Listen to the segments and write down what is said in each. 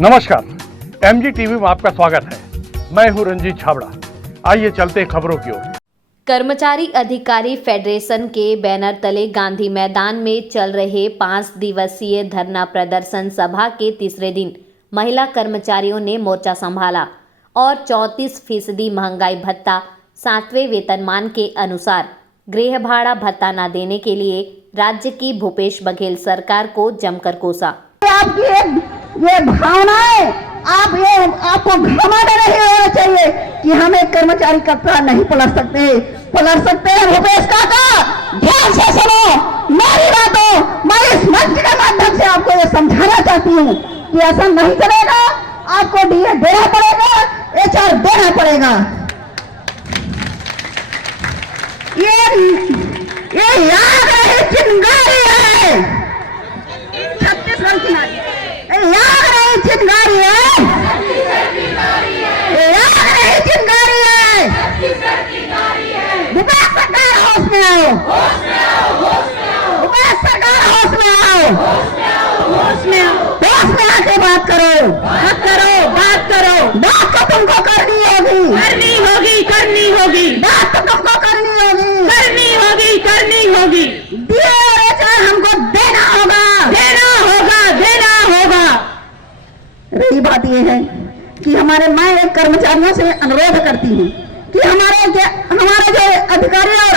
नमस्कार, MG TV में आपका स्वागत है। मैं हूं रंजीत छाबड़ा। आइए चलते हैं खबरों की ओर। कर्मचारी अधिकारी फेडरेशन के बैनर तले गांधी मैदान में चल रहे 5 दिवसीय धरना प्रदर्शन सभा के तीसरे दिन महिला कर्मचारियों ने मोर्चा संभाला और 34% महंगाई भत्ता 7वें वेतनमान के अनुसार गृह भाड़ा भत्ता न देने के लिए राज्य की भूपेश बघेल सरकार को जमकर कोसा। आपकी ये भावनाएं आपको घमंड नहीं होना चाहिए कि हम एक कर्मचारी का प्राण नहीं पलट सकते हैं। भूपेश काका, ध्यान से सुनो मेरी बातों। मैं इस मंच के माध्यम से आपको ये समझाना चाहती हूँ कि ऐसा नहीं चलेगा। आपको डीए देना पड़ेगा, HR देना पड़ेगा। ये याद रहे चिंगारी है, छत्तीसगढ़ की नारी, याद रहे चिंगारी है, याद रहे चिंगारी है। भूपेश सरकार होश में आओ, भूपेश सरकार होश में आओ, होश में आके बात करो। बात तो तुमको करनी होगी, बात तो तुमको करनी होगी। दिए HR हमको देना होगा। रही बात यह है कि मैं एक कर्मचारियों से अनुरोध करती हूँ कि हमारे जो अधिकारी और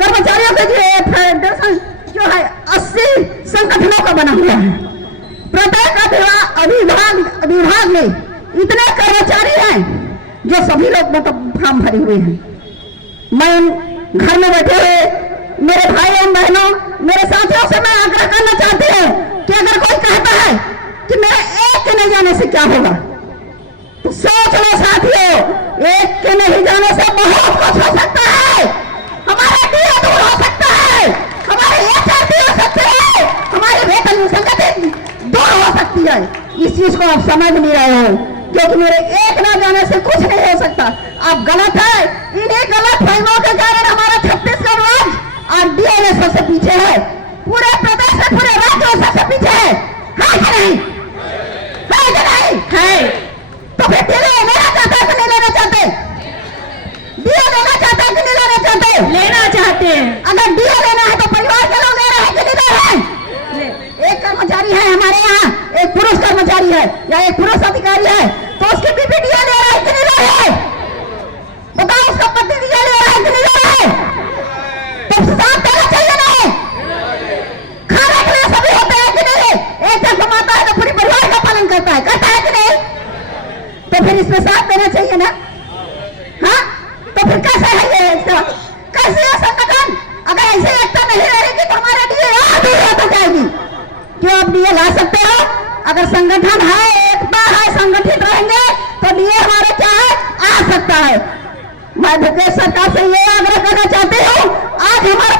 कर्मचारियों के जो फेडरेशन जो है 80 संगठनों का बना हुआ है। प्रत्येक विभाग में इतने कर्मचारी हैं जो सभी लोग फॉर्म भरे हुए हैं। मैं घर में बैठे हुए मेरे भाई और बहनों, मेरे साथियों से मैं आग्रह करना चाहती हूँ कि अगर कोई कहता है कि मेरे एक के नहीं जाने से क्या होगा, तो सोच लो साथियों, एक के नहीं जाने से बहुत कुछ हो सकता है। हमारा डीए दूर हो सकता है, हमारे HR दूर हो सकते हैं, हमारी वेतन संगति दूर हो सकती है। इस चीज को आप समझ नहीं रहे हो, क्योंकि मेरे एक न जाने से कुछ नहीं हो सकता। आप गलत है। इन्हीं गलत फहमियों के कारण हमारा छत्तीसगढ़ राज्य आज डीए में सबसे पीछे है, पूरे प्रदेश में, पूरे राज्य में सबसे पीछे है कि नहीं? है। तो फिर डीए लेना चाहते हैं कि नहीं लेना चाहते? डीए लेना चाहते हैं कि नहीं लेना चाहते? लेना चाहते हैं। अगर डीए लेना है तो परिवार के लोग ले रहे हैं कि नहीं ले रहे हैं? एक कर्मचारी है हमारे यहाँ, एक पुरुष कर्मचारी है या एक पुरुष अधिकारी है, तो उसकी बीवी डीए ले रहा है कि नहीं ले रहा है? बताओ, उसका पति डीए ले रहा है कि नहीं ले रहा है? तो साथ देना चाहिए नहीं? खाने के लिए सभी होते हैं कि नहीं? एक जब कमाता है तो पूरी परिवार का पालन करता है कि नहीं? तो फिर इसमें साथ देना चाहिए ना? हाँ, तो फिर कैसे है ये कैसे है संगठन? अगर ऐसे एकता नहीं रहेगी तो हमारा डीए दूर होता जाएगी। क्यों आप डीए ला सकते हो? अगर संगठन है, एकता है, संगठित रहेंगे तो डीए हमारे क्या है, आ सकता है। मैं भूपेश सरकार से ये आग्रह करना चाहती हूँ, आज हमारे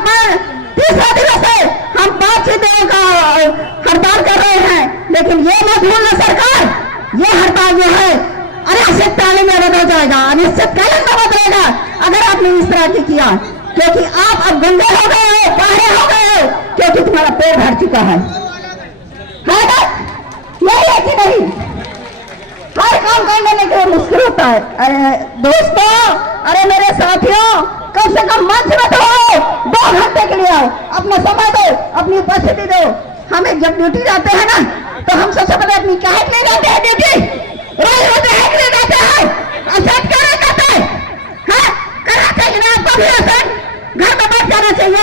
तीसरा दिवस है, हम 5 दिनों का हड़ताल कर रहे हैं, लेकिन ये मत भूलना सरकार, ये हड़ताल जो है अनिश्चितकालीन में बदल जाएगा, अनिश्चितकालीन में बदलेगा अगर आपने इस तरह की किया, क्योंकि आप अब गंदे हो गए हो, बाहर हो गए हो, क्योंकि तुम्हारा पेट भर चुका है ना? यही है कि नहीं? हर काम करने में क्यों मुश्किल होता है? अरे दोस्तों, अरे मेरे साथियों, कम से कम मंच में तो आओ, 2 घंटे के लिए आओ, अपना समय दो, अपनी उपस्थिति दो। हमें जब ड्यूटी जाते हैं ना, तो हम सबसे पहले अपनी क्या के लिए जाते हैं ड्यूटी? रोज है के लिए जाते हैं। असर क्यों नहीं करते? हाँ, करना चाहिए ना आपको भी असर। घर में बैठ जाना चाहिए,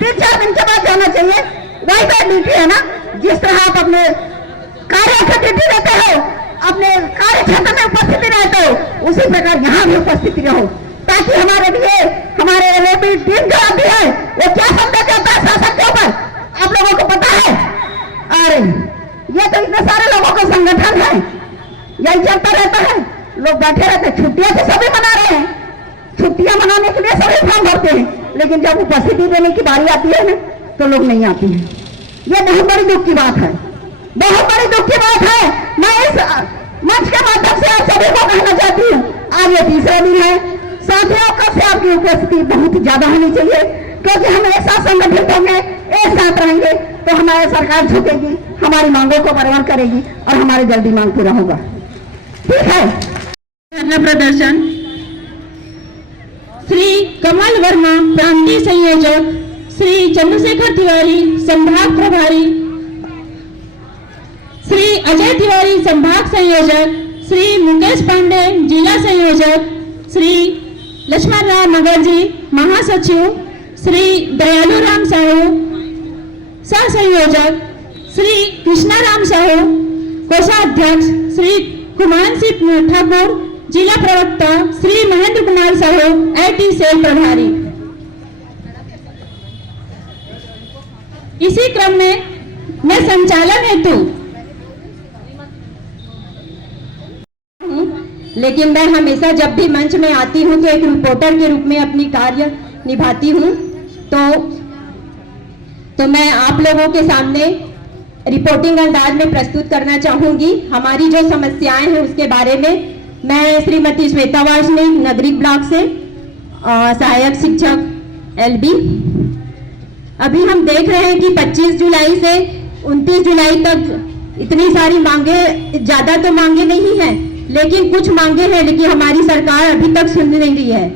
3-4 दिन के बाद जाना चाहिए। वही तो ड्यूटी है ना। जिस तरह आप अपने कार्य की ड्यूटी देते हो, अपने कार्य क्षेत्र में उपस्थिति रहते हो, उसी प्रकार यहाँ भी उपस्थिति रहो, ताकि हमारे टीम जो आती है वो क्या संदेश देता है शासन के ऊपर, आप लोगों को पता है? अरे ये तो इतने सारे लोगों का संगठन है, यही चलता रहता है। लोग बैठे रहते हैं, छुट्टियां तो सभी मना रहे हैं, छुट्टियां मनाने के लिए सभी फॉर्म भरते हैं, लेकिन जब उपस्थिति देने की बारी आती है ना, तो लोग नहीं आते हैं। ये बहुत बड़ी दुख की बात है, बहुत बड़ी दुख की बात है। मैं इस मंच के माध्यम से आप सभी को कहना चाहती हूँ, आज ये तीसरा दिन है साथियों, कब से आपकी उपस्थिति बहुत ज्यादा होनी चाहिए, क्योंकि हम एक साथ संगठित होंगे, एक साथ रहेंगे, तो हमारी सरकार झुकेगी, हमारी मांगों को बराबर करेगी और हमारी जल्दी मांग पूरा होगा। ठीक है। धरना प्रदर्शन श्री कमल वर्मा प्रांतीय संयोजक, श्री चंद्रशेखर तिवारी संभाग प्रभारी, श्री अजय तिवारी संभाग संयोजक, श्री मुकेश पांडे जिला संयोजक, श्री लक्ष्मण राव नगर जी महासचिव, श्री दयालु राम साहू सह संयोजक, श्री कृष्णाराम साहू कोषाध्यक्ष, श्री कुमार सिंह ठाकुर जिला प्रवक्ता, श्री महेंद्र कुमार साहू IT सेल प्रभारी। इसी क्रम में मैं संचालन हेतु लेकिन मैं हमेशा जब भी मंच में आती हूँ तो एक रिपोर्टर के रूप में अपनी कार्य निभाती हूँ। तो मैं आप लोगों के सामने रिपोर्टिंग अंदाज में प्रस्तुत करना चाहूंगी हमारी जो समस्याएं हैं उसके बारे में। मैं श्रीमती श्वेता वार्ष्णेय नगरी ब्लॉक से सहायक शिक्षक LB। अभी हम देख रहे हैं कि 25 जुलाई से 29 जुलाई तक इतनी सारी मांगे, ज्यादा तो मांगे नहीं है लेकिन कुछ मांगे हैं, लेकिन हमारी सरकार अभी तक सुन नहीं रही है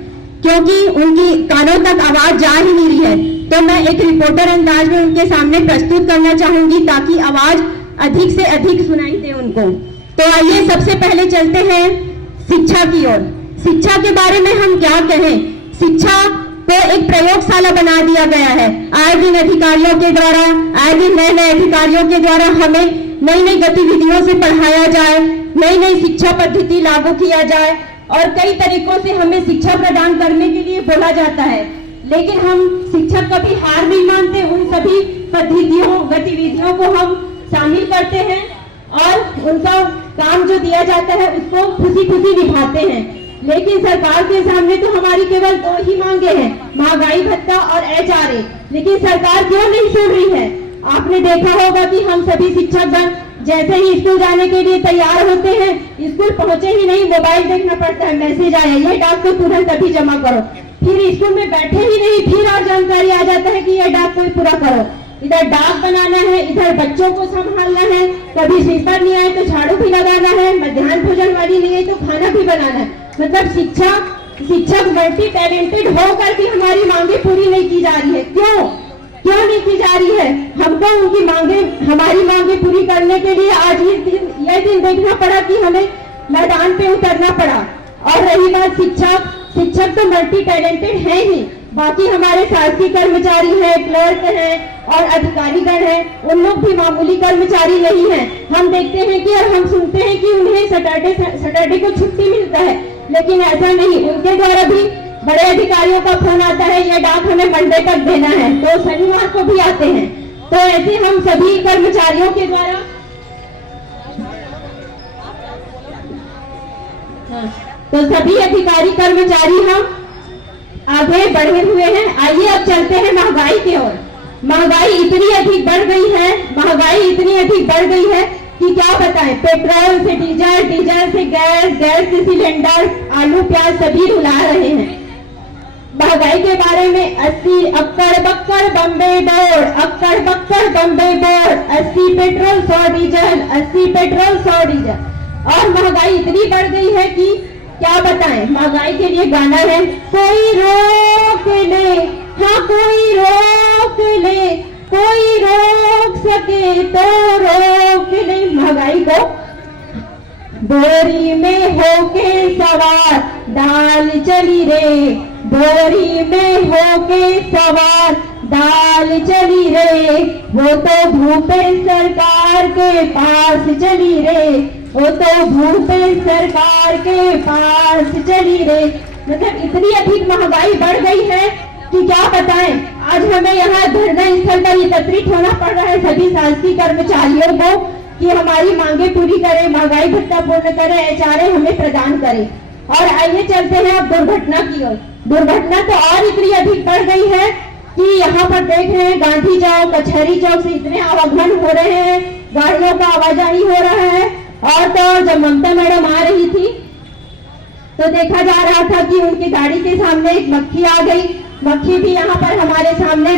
क्योंकि उनकी कानों तक आवाज जा ही नहीं रही है। तो मैं एक रिपोर्टर अंदाज में उनके सामने प्रस्तुत करना चाहूंगी ताकि आवाज अधिक से अधिक सुनाई दे उनको। तो आइए सबसे पहले चलते हैं शिक्षा की ओर। शिक्षा के बारे में हम क्या कहें, शिक्षा को एक प्रयोगशाला बना दिया गया है। आए दिन अधिकारियों के द्वारा, आए दिन नए नए अधिकारियों के द्वारा हमें नई नई गतिविधियों से पढ़ाया जाए, नई नई शिक्षा पद्धति लागू किया जाए और कई तरीकों से हमें शिक्षा प्रदान करने के लिए बोला जाता है, लेकिन हम शिक्षक कभी हार नहीं मानते। उन सभी पद्धतियों गतिविधियों को हम शामिल करते हैं और उनका काम जो दिया जाता है उसको खुशी खुशी निभाते हैं। लेकिन सरकार के सामने तो हमारी केवल 2 ही मांगे हैं, महंगाई भत्ता और HRA। लेकिन सरकार क्यों नहीं सुन रही है? आपने देखा होगा कि हम सभी शिक्षकगण जैसे ही स्कूल जाने के लिए तैयार होते हैं, स्कूल पहुंचे ही नहीं मोबाइल देखना पड़ता है, मैसेज आया ये डाक को तुरंत अभी जमा करो। फिर स्कूल में बैठे ही नहीं, फिर और जानकारी आ जाता है कि यह डाक को पूरा करो। इधर डाक बनाना है, इधर बच्चों को संभालना है, कभी स्वीपर नहीं आए तो झाड़ू भी लगाना है, मध्याह्न भोजन वाली नहीं है तो खाना भी बनाना है। मतलब शिक्षक मल्टी टैलेंटेड होकर भी हमारी मांगे पूरी नहीं की जा रही है। क्यों नहीं की जा रही है? हमको उनकी मांगे, हमारी मांगे पूरी करने के लिए आज यह दिन देखना पड़ा कि हमें मैदान पे उतरना पड़ा। और रही बात शिक्षक तो मल्टी टैलेंटेड है ही, बाकी हमारे शासकीय कर्मचारी हैं, क्लर्क हैं और अधिकारीगण हैं, उन लोग भी मामूली कर्मचारी नहीं हैं। हम देखते हैं कि और हम सुनते हैं कि उन्हें सैटरडे को छुट्टी मिलता है, लेकिन ऐसा नहीं। उनके द्वारा भी बड़े अधिकारियों का फोन आता है यह डाक हमें मंडे तक देना है, तो शनिवार को भी आते हैं। तो ऐसे हम सभी कर्मचारियों के द्वारा तो सभी अधिकारी कर्मचारी हम आगे बढ़े हुए हैं। आइए अब चलते हैं महंगाई की ओर। महंगाई इतनी अधिक बढ़ गई है कि क्या बताएं। पेट्रोल से डीजल, डीजल से गैस, गैस से सिलेंडर, आलू प्याज सभी रुला रहे हैं। महंगाई के बारे में 80 अक्कड़ बक्कड़ बम्बे बोर्ड, अक्कड़ बक्कड़ Bombay board, 80 petrol 100 diesel, 80 petrol 100 diesel. और महंगाई इतनी बढ़ गई है कि क्या बताएं। महंगाई के लिए गाना है, कोई रोक ले, हाँ कोई रोक ले, कोई रोक सके तो रोक ले महंगाई को। बोरी में होके सवार दाल चली रे, बोरी में होके सवार दाल चली रे, वो तो भूपेश सरकार के पास चली रे, वो तो भूपेश सरकार के पास चली रे। मतलब इतनी अधिक महंगाई बढ़ गई है कि क्या बताएं। आज हमें यहाँ धरना स्थल पर एकत्रित होना पड़ रहा है सभी शासकीय कर्मचारियों को कि हमारी मांगे पूरी करें, महंगाई भत्ता पूर्ण करें, HRA हमें प्रदान करें। और आइए चलते हैं अब दुर्घटना की ओर। दुर्घटना तो और इतनी अधिक बढ़ गई है कि यहाँ पर देख रहे हैं गांधी चौक, कचहरी चौक से इतने आवागमन हो रहे हैं, गाड़ियों का आवाजाही हो रहा है। और तो जब ममता मैडम आ रही थी तो देखा जा रहा था कि उनकी गाड़ी के सामने एक मक्खी आ गई। मक्खी भी यहाँ पर हमारे सामने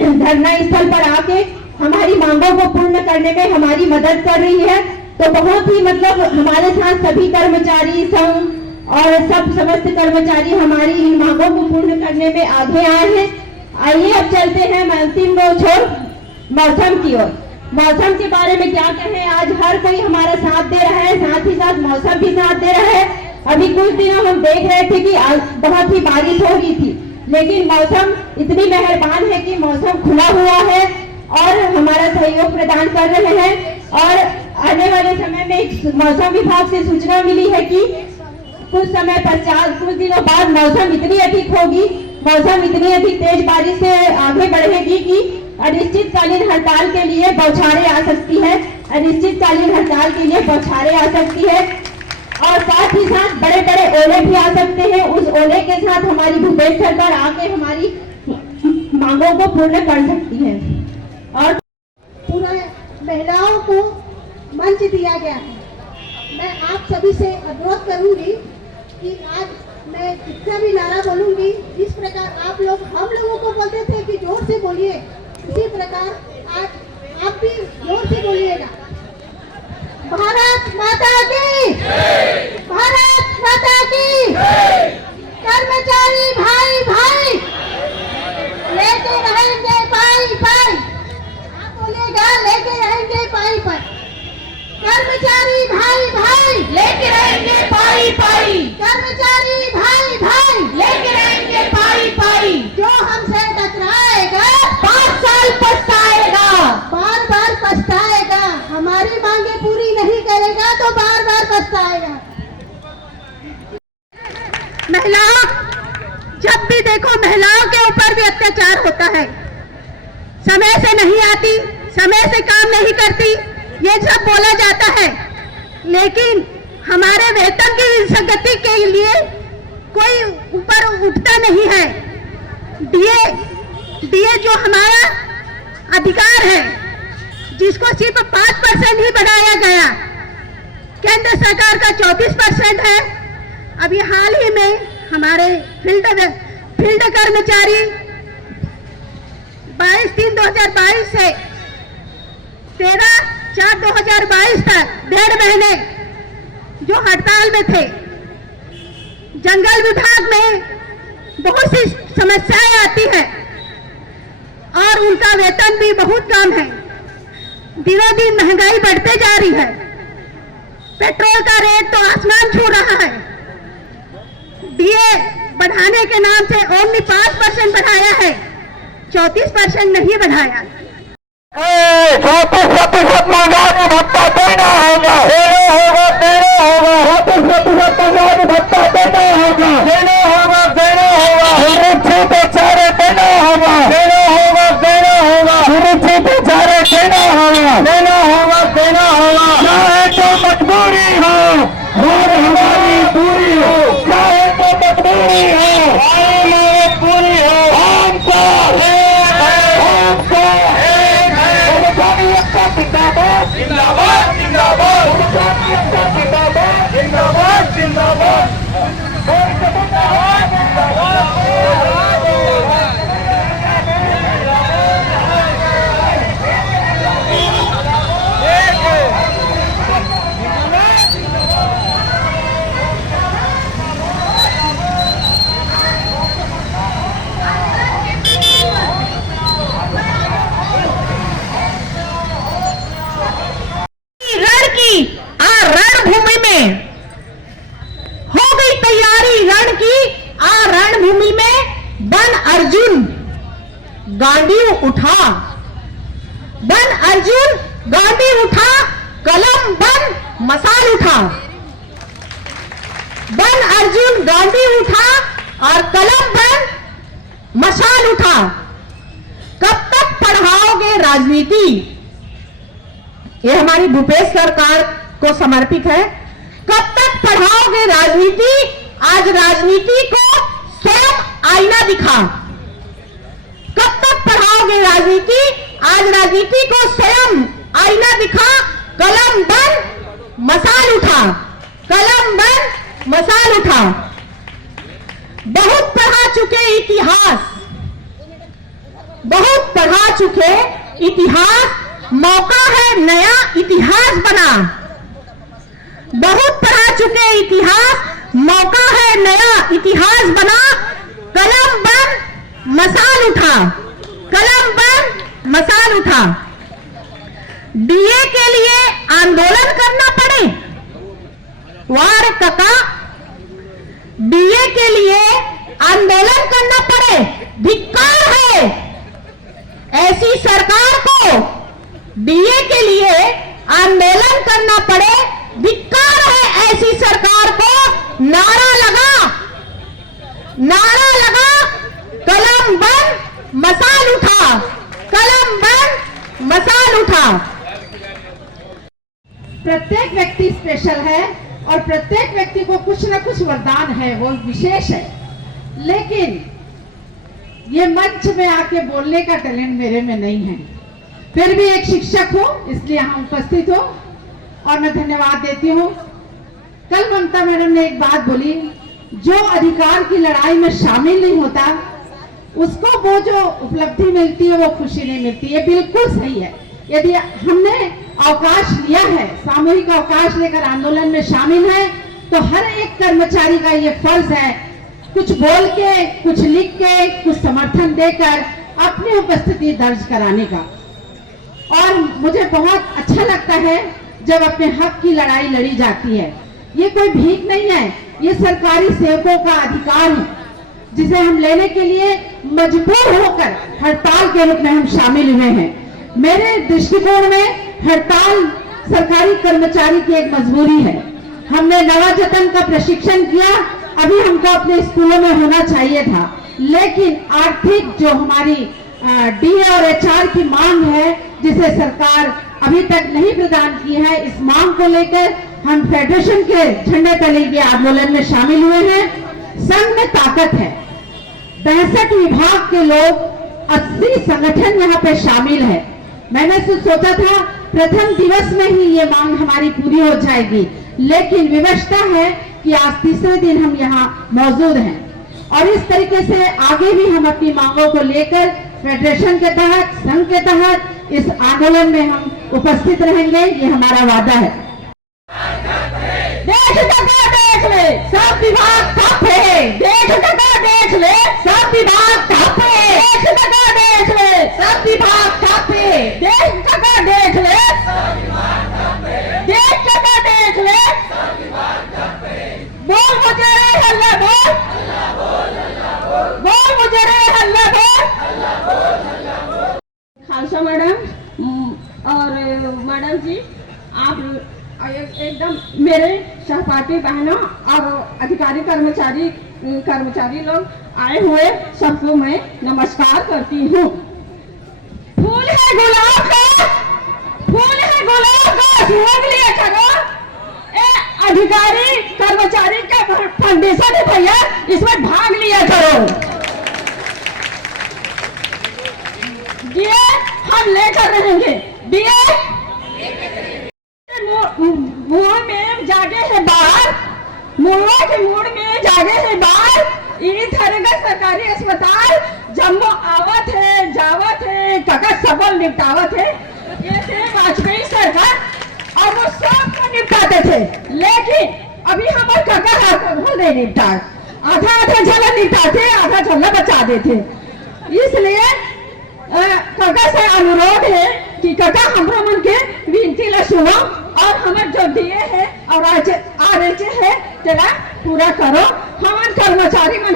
धरना स्थल पर आके हमारी मांगों को पूर्ण करने में हमारी मदद कर रही है। तो बहुत ही मतलब हमारे साथ सभी कर्मचारी संघ और सब समस्त कर्मचारी हमारी मांगों को पूर्ण करने में आगे आए हैं। आइए अब चलते हैं अंतिम छोर मौसम की ओर। मौसम के बारे में क्या कहें, आज हर कोई हमारा साथ दे रहा है, साथ ही साथ मौसम भी साथ दे रहा है। अभी कुछ दिनों हम देख रहे थे कि आज बहुत ही बारिश हो रही थी, लेकिन मौसम इतनी मेहरबान है कि मौसम खुला हुआ है और हमारा सहयोग प्रदान कर रहे हैं। और आने वाले समय में मौसम विभाग से सूचना मिली है कि कुछ समय पश्चात कुछ दिनों बाद मौसम इतनी अधिक होगी, मौसम इतनी अधिक तेज बारिश से आगे बढ़ेगी कि अनिश्चितकालीन हड़ताल के लिए बौछारें आ सकती है, अनिश्चितकालीन हड़ताल के लिए बौछारें आ सकती है। और साथ ही साथ बड़े बड़े ओले भी आ सकते हैं। उस ओले के साथ हमारी भूपेश सरकार आके हमारी मांगों को पूर्ण कर सकती है। और पूरा महिलाओं को मंच दिया गया है। मैं आप सभी से अनुरोध करूंगी कि आज मैं जितना भी नारा बोलूंगी, जिस प्रकार आप लोग हम लोगों को बोलते थे कि जोर से बोलिए, उसी प्रकार आज आप भी जोर से बोलिएगा। भारत माता की, भारत माता की, कर्मचारी भाई भाई लेके रहेंगे पाई पाई। आप बोलेगा लेके रहेंगे पाई पाई। कर्मचारी भाई भाई लेके रहेंगे पाई पाई। कर्मचारी भाई भाई लेके रहेंगे पाई पाई। जो हमसे टकराएगा 5 साल पछताएगा, बार बार पछताएगा। हमारी मांगे पूरी नहीं करेगा तो बार बार पछताएगा। महिलाओं, जब भी देखो महिलाओं के ऊपर भी अत्याचार होता है। समय से नहीं आती, समय से काम नहीं करती, ये सब बोला जाता है, लेकिन हमारे वेतन की संगति के लिए कोई ऊपर उठता नहीं है। डीए जो हमारा अधिकार है, जिसको सिर्फ 5% ही बढ़ाया गया, केंद्र सरकार का 34% है। अभी हाल ही में हमारे फील्ड कर्मचारी 22/3/2022 से 13/4/2022 तक 1.5 महीने जो हड़ताल में थे। जंगल विभाग में बहुत सी समस्याएं आती है और उनका वेतन भी बहुत कम है। दिनों दिन महंगाई बढ़ते जा रही है। पेट्रोल का रेट तो आसमान छू रहा है। डीए बढ़ाने के नाम से ओनली 5% बढ़ाया है, 34% नहीं बढ़ाया। 34% महंगाई भत्ता देना होगा, देना होगा, देना होगा। 34% महंगाई भत्ता देना होगा, देना होगा, देना होगा। सुरक्षित बेचारे देना होगा, देना होगा, देना होगा। सुरक्षित बेचारे देना होगा, देना होगा, देना होगा। चाहे तो मजबूरी हो और हमारी पूरी हो, चाहे तो मजबूरी हो और पूरी हो। हमको जिंदाबाद जिंदाबाद जिंदाबाद जिंदाबाद जिंदाबाद जिंदाबाद। रणभूमि में हो गई तैयारी, रण की रणभूमि में बन अर्जुन गांडी उठा, बन अर्जुन गांडी उठा, कलम बन मसाल उठा। बन अर्जुन गांडी उठा और कलम बन मसाल उठा। कब तक पढ़ाओगे राजनीति? ये हमारी भूपेश सरकार को समर्पित है। कब तक पढ़ाओगे राजनीति? आज राजनीति को स्वयं आईना दिखा। कब तक पढ़ाओगे राजनीति? आज राजनीति को स्वयं आईना दिखा। कलम बन मसाल उठा, कलम बन मसाल उठा। बहुत पढ़ा चुके इतिहास, बहुत पढ़ा चुके, इतिहास मौका है नया इतिहास बना। बहुत पढ़ा चुके, इतिहास मौका है नया इतिहास बना। कलम बन मसाल उठा, कलम बन मसाल उठा। डीए के लिए आंदोलन करना पड़े, वार कका, डीए के लिए आंदोलन करना पड़े, धिक्कार है ऐसी सरकार को। डीए के लिए आंदोलन करना पड़े, धिक्कार है ऐसी सरकार को। नारा लगा, नारा लगा, कलम बन मसाल उठा, कलम बन मसाल उठा। प्रत्येक व्यक्ति स्पेशल है और प्रत्येक व्यक्ति को कुछ न कुछ वरदान है, वो विशेष है। लेकिन ये मंच में आके बोलने का टैलेंट मेरे में नहीं है। फिर भी एक शिक्षक हूं, इसलिए यहाँ उपस्थित हो और मैं धन्यवाद देती हूँ। कल ममता मैडम ने एक बात बोली, जो अधिकार की लड़ाई में शामिल नहीं होता उसको वो जो उपलब्धि मिलती है वो खुशी नहीं मिलती। ये बिल्कुल सही है। यदि हमने अवकाश लिया है, सामूहिक अवकाश लेकर आंदोलन में शामिल है, तो हर एक कर्मचारी का ये फर्ज है कुछ बोल के, कुछ लिख के, कुछ समर्थन देकर अपनी उपस्थिति दर्ज कराने का। और मुझे बहुत अच्छा लगता है जब अपने हक की लड़ाई लड़ी जाती है। ये कोई भीख नहीं है, ये सरकारी सेवकों का अधिकार है जिसे हम लेने के लिए मजबूर होकर हड़ताल के रूप में हम शामिल हुए हैं। मेरे दृष्टिकोण में हड़ताल सरकारी कर्मचारी की एक मजबूरी है। हमने नवाजतन का प्रशिक्षण किया, अभी हमको अपने स्कूलों में होना चाहिए था, लेकिन आर्थिक जो हमारी डीए और एचआर की मांग है जिसे सरकार अभी तक नहीं प्रदान की है, इस मांग को लेकर हम फेडरेशन के झंडे तले के आंदोलन में शामिल हुए हैं। संघ में ताकत है, 62 विभाग के लोग, 80 संगठन यहाँ पे शामिल है। मैंने सोचा था प्रथम दिवस में ही ये मांग हमारी पूरी हो जाएगी, लेकिन विवशता है कि आज तीसरे दिन हम यहाँ मौजूद हैं और इस तरीके से आगे भी हम अपनी मांगों को लेकर फेडरेशन के तहत, संघ के तहत इस आंदोलन में हम उपस्थित रहेंगे, ये हमारा वादा है। देश टका देख ले, सब विभाग ठप है। देश टका देख ले, सब विभाग ठप है। देश टका देख ले, सब विभाग ठप है। देश टका देख ले, देश टका देख ले, बोल मुझे रे हल्ला बोल, बोल मुझे रे हल्ला बोल। खालसा मैडम और मैडम जी, आप एकदम मेरे सहपाठी बहनों और अधिकारी कर्मचारी लोग आए हुए सबको मैं नमस्कार करती हूँ। फूल है गुलाब का, फूल है गुलाब का, सूंघ लिया करो। अधिकारी कर्मचारी का फाउंडेशन है भैया, इसमें भाग लिया करो। ये हम लेकर रहेंगे। मुंह में जागे है बाहर, मुंह के मूड में जागे है बाहर। इन्हीं तरह का सरकारी अस्पताल जम्मू आवत है, जावत है, काका सबल निपटावत है। ये थे वाजपेयी सरकार और वो सब को निपटाते थे, लेकिन अभी हमारे काका हाथ नहीं निपटा, आधा झोला निपटाते, आधा झोला बचा देते। इसलिए काका से अनुरोध है कि काका हमरा मन के विनती ला सुनो और हमारे जो दिए है और आरएच है तेरा पूरा करो। हमारे कर्मचारी मन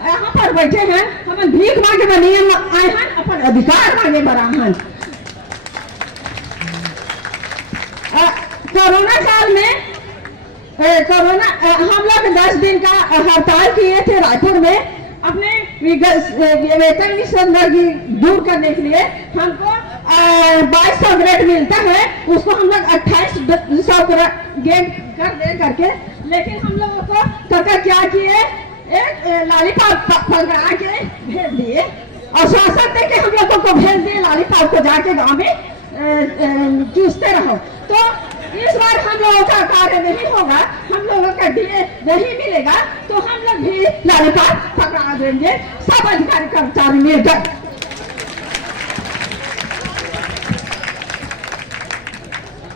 यहाँ पर बैठे हैं, हम भीख मांगे बनिए आए हैं, अपन अधिकार मांगे बरा हैं। कोरोना काल में हम लोग 10 दिन का हड़ताल किए थे रायपुर में, अपने वेतन विसंगति दूर करने के लिए। हमको 2200 ग्रेड मिलता है, उसको हम लोग 2800 ग्रेड कर दे करके, लेकिन हम लोगों को काका क्या किए, एक लॉलीपॉप पकड़ा के भेज दिए और शासन दे के हम लोगों को भेज दिए लॉलीपॉप को जाके गाँव में चूसते रहो। तो इस बार हम लोगों का कार्य नहीं होगा, हम लोगों का डीए नहीं मिलेगा, तो हम लोग भी लॉलीपॉप पकड़ा देंगे, सब अधिकारी कर्मचारी मिलकर।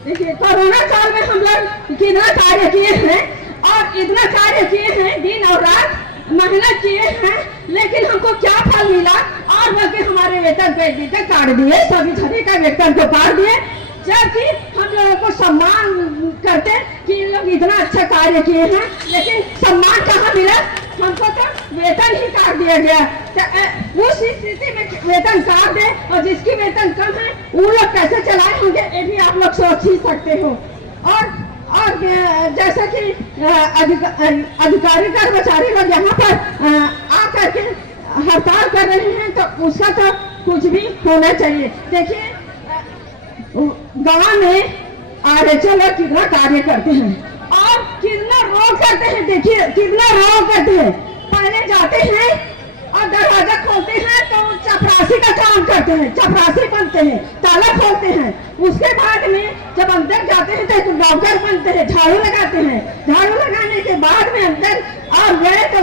देखिए कोरोना काल में हम लोग कितना कार्य किए हैं और इतना कार्य किए हैं, दिन और रात मेहनत किए हैं, लेकिन हमको क्या फल मिला? और बल्कि हमारे वेतन पे तक काट दिए, सभी सभी का वेतन को काट दिए, जबकि हम लोगों को सम्मान करते कि इन लोग इतना अच्छा कार्य किए हैं, लेकिन सम्मान कहाँ मिला? हमको तो वेतन ही काट दिया गया। तो उस स्थिति में वेतन काट दे और जिसकी वेतन कम है वो लोग कैसे चलाए होंगे, ये भी आप लोग सोच ही सकते हो। और जैसा कि अधिकारी कर्मचारी लोग यहाँ पर आकर के हड़ताल कर रहे हैं, तो उसका तो कुछ भी होना चाहिए। देखिए गांव में आरएचएल लोग कितना कार्य करते हैं और कितना रोक करते हैं। देखिए कितना रोक करते हैं, पहले जाते हैं और दरवाजा खोलते हैं तो चपरासी का काम करते हैं, चपरासी बनते हैं, ताला खोलते हैं। उसके बाद में जब अंदर जाते हैं तो डॉक्टर बनते हैं, झाड़ू लगाते हैं, झाड़ू लगाने के बाद में अंदर और गए तो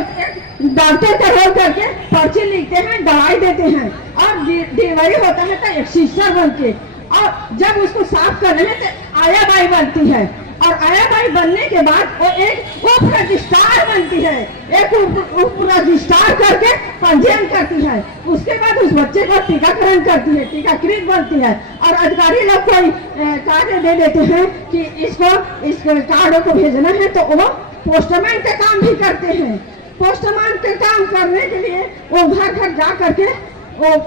डॉक्टर का रोल करके पर्ची लिखते हैं, दवाई देते हैं और डिलीवरी होता है तो एक सिस्टर बनके, और जब उसको साफ कर रहे हैं तो आया बाई बनती है, और आया बाई बनने के बाद वो एक उप रजिस्ट्रार बनती है, एक उप रजिस्ट्रार करके पंजीयन करती है। उसके बाद उस बच्चे को टीकाकरण करती है, टीकाकृत बनती है, और अधिकारी लोग कोई कार्य दे देते हैं कि इसको इस कार्डों को भेजना है, तो वो पोस्टमैन का काम भी करते हैं। पोस्टमैन का काम करने के लिए वो घर घर जा करके वो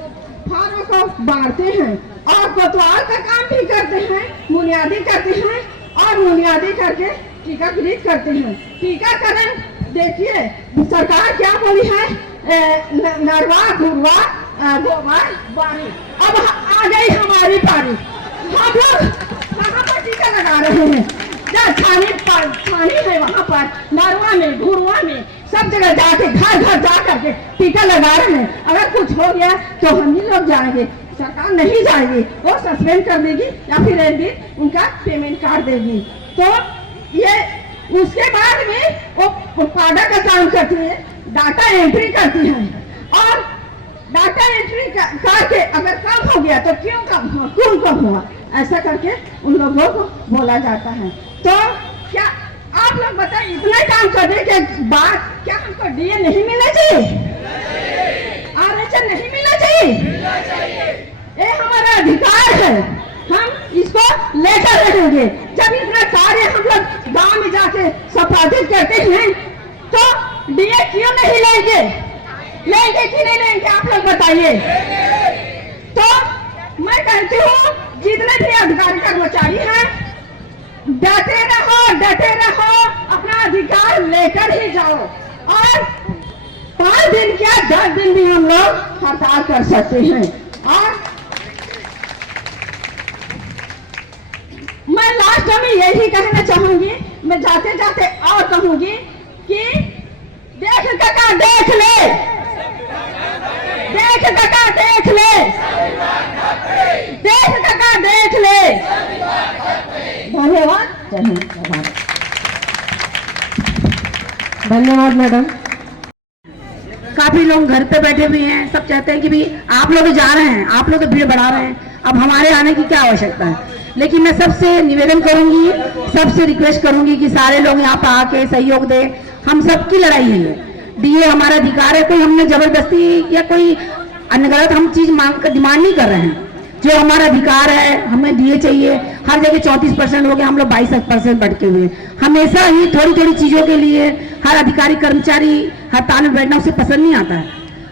फार्मों को बांटते हैं और कोतवाल का काम भी करते हैं, बुनियादी करते हैं और बुनियादी करके टीकाकृत करते हैं। टीकाकरण देखिए सरकार क्या बोली है, नरवा घुरवा गोबर बारी। अब आ गई हमारी पारी, हम लोग कहाँ पर टीका लगा रहे हैं? जहाँ छानी है वहाँ पर नरवा में घुरवा में सब जगह जाके घर घर जा करके टीका लगा रहे हैं। अगर कुछ हो गया तो हम ही लोग जाएंगे, सरकार नहीं जाएगी, वो सस्पेंड कर देगी या फिर एक दिन उनका पेमेंट काट देगी। तो ये उसके बाद में वो पाडा का काम करती है, डाटा एंट्री करती है, और डाटा एंट्री करके अगर कम हो गया तो क्यों कम हुआ, ऐसा करके उन लोगों को बोला जाता है। तो क्या आप लोग बताएं, इतना काम करने के बाद क्या हमको डीए नहीं मिलना चाहिए? आरएचएल नहीं मिलना चाहिए? ये हमारा अधिकार है, हम इसको लेकर रहेंगे। जब इतना कार्य हम लोग गांव में जाके संपादित करते हैं तो डीए क्यों नहीं लेंगे? लेंगे कि नहीं लेंगे, आप लोग बताइए। तो मैं कहती हूँ जितने भी अधिकारी कर्मचारी हैं डटे रहो, अपना अधिकार लेकर ही जाओ, और 5 दिन क्या 10 दिन भी हम लोग हड़ताल कर सकते हैं। और मैं लास्ट में यही कहना चाहूंगी, मैं जाते जाते और कहूंगी कि देख काका देख ले, देख काका देख ले, देख काका देख ले। धन्यवाद। धन्यवाद मैडम। काफी लोग घर पे बैठे हुए हैं, सब चाहते हैं कि भी आप लोग जा रहे हैं, आप लोग भीड़ बढ़ा रहे हैं, अब हमारे आने की क्या आवश्यकता है। लेकिन मैं सबसे निवेदन करूंगी, सबसे रिक्वेस्ट करूंगी कि सारे लोग यहाँ पर आके सहयोग दें। हम सबकी लड़ाई है ये, डीए हमारा अधिकार है, कोई हमने जबरदस्ती या कोई अनगलत हम चीज डिमांड नहीं कर रहे हैं। जो हमारा अधिकार है, हमें डीए चाहिए। हर जगह 34% हो गया, हम लोग 22% भटके हुए। हमेशा ही थोड़ी थोड़ी चीजों के लिए हर अधिकारी कर्मचारी हड़ताल में बैठना उसे पसंद नहीं आता है।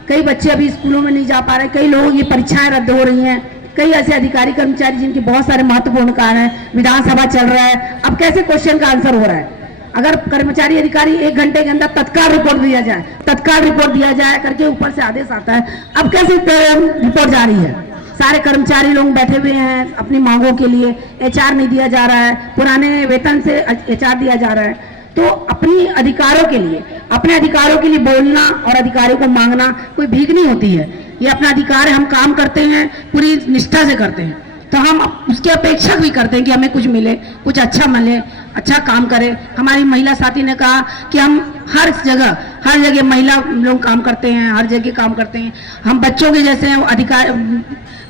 कई बच्चे अभी स्कूलों में नहीं जा पा रहे, कई लोगों की परीक्षाएं रद्द हो रही हैं, कई ऐसे अधिकारी कर्मचारी जिनके बहुत सारे महत्वपूर्ण कार्य हैं, विधानसभा चल रहा है, अब कैसे क्वेश्चन का आंसर हो रहा है। अगर कर्मचारी अधिकारी 1 घंटे के अंदर तत्काल रिपोर्ट दिया जाए, तत्काल रिपोर्ट दिया जाए करके ऊपर से आदेश आता है, अब कैसे रिपोर्ट जा रही है। सारे कर्मचारी लोग बैठे हुए हैं अपनी मांगों के लिए, एचआर नहीं दिया जा रहा है, पुराने वेतन से एचआर दिया जा रहा है। तो अपनी अधिकारों के लिए, अपने अधिकारों के लिए बोलना और अधिकारियों को मांगना कोई भीख नहीं होती है, ये अपना अधिकार है। हम काम करते हैं पूरी निष्ठा से करते हैं, तो हम उसकी अपेक्षा भी करते हैं कि हमें कुछ मिले, कुछ अच्छा मिले। अच्छा काम करें। हमारी महिला साथी ने कहा कि हम हर जगह महिला लोग काम करते हैं, हर जगह काम करते हैं। हम बच्चों के जैसे अधिकार,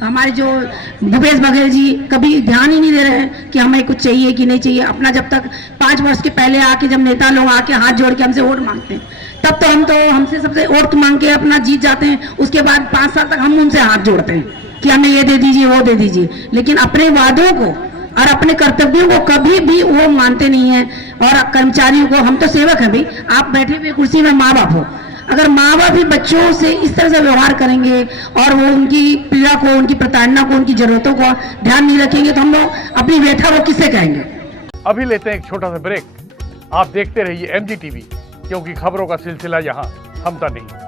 हमारे जो भूपेश बघेल जी कभी ध्यान ही नहीं दे रहे हैं कि हमें कुछ चाहिए कि नहीं चाहिए। अपना जब तक 5 वर्ष के पहले आके जब नेता लोग आके हाथ जोड़ के हमसे वोट मांगते हैं, तब तो हम हमसे सबसे वोट मांग के अपना जीत जाते हैं। उसके बाद 5 साल तक हम उनसे हाथ जोड़ते हैं कि हमें ये दे दीजिए, वो दे दीजिए, लेकिन अपने वादों को और अपने कर्तव्यों को कभी भी वो मानते नहीं है। और कर्मचारियों को, हम तो सेवक हैं भाई, आप बैठे हुए कुर्सी में माँ बाप हो, अगर माँ बाप भी बच्चों से इस तरह से व्यवहार करेंगे और वो उनकी पीड़ा को, उनकी प्रताड़ना को, उनकी जरूरतों को ध्यान नहीं रखेंगे, तो हम लोग अपनी व्यथा वो किससे कहेंगे। अभी लेते हैं एक छोटा सा ब्रेक। आप देखते रहिए MG TV, क्योंकि खबरों का सिलसिला यहाँ थमता नहीं।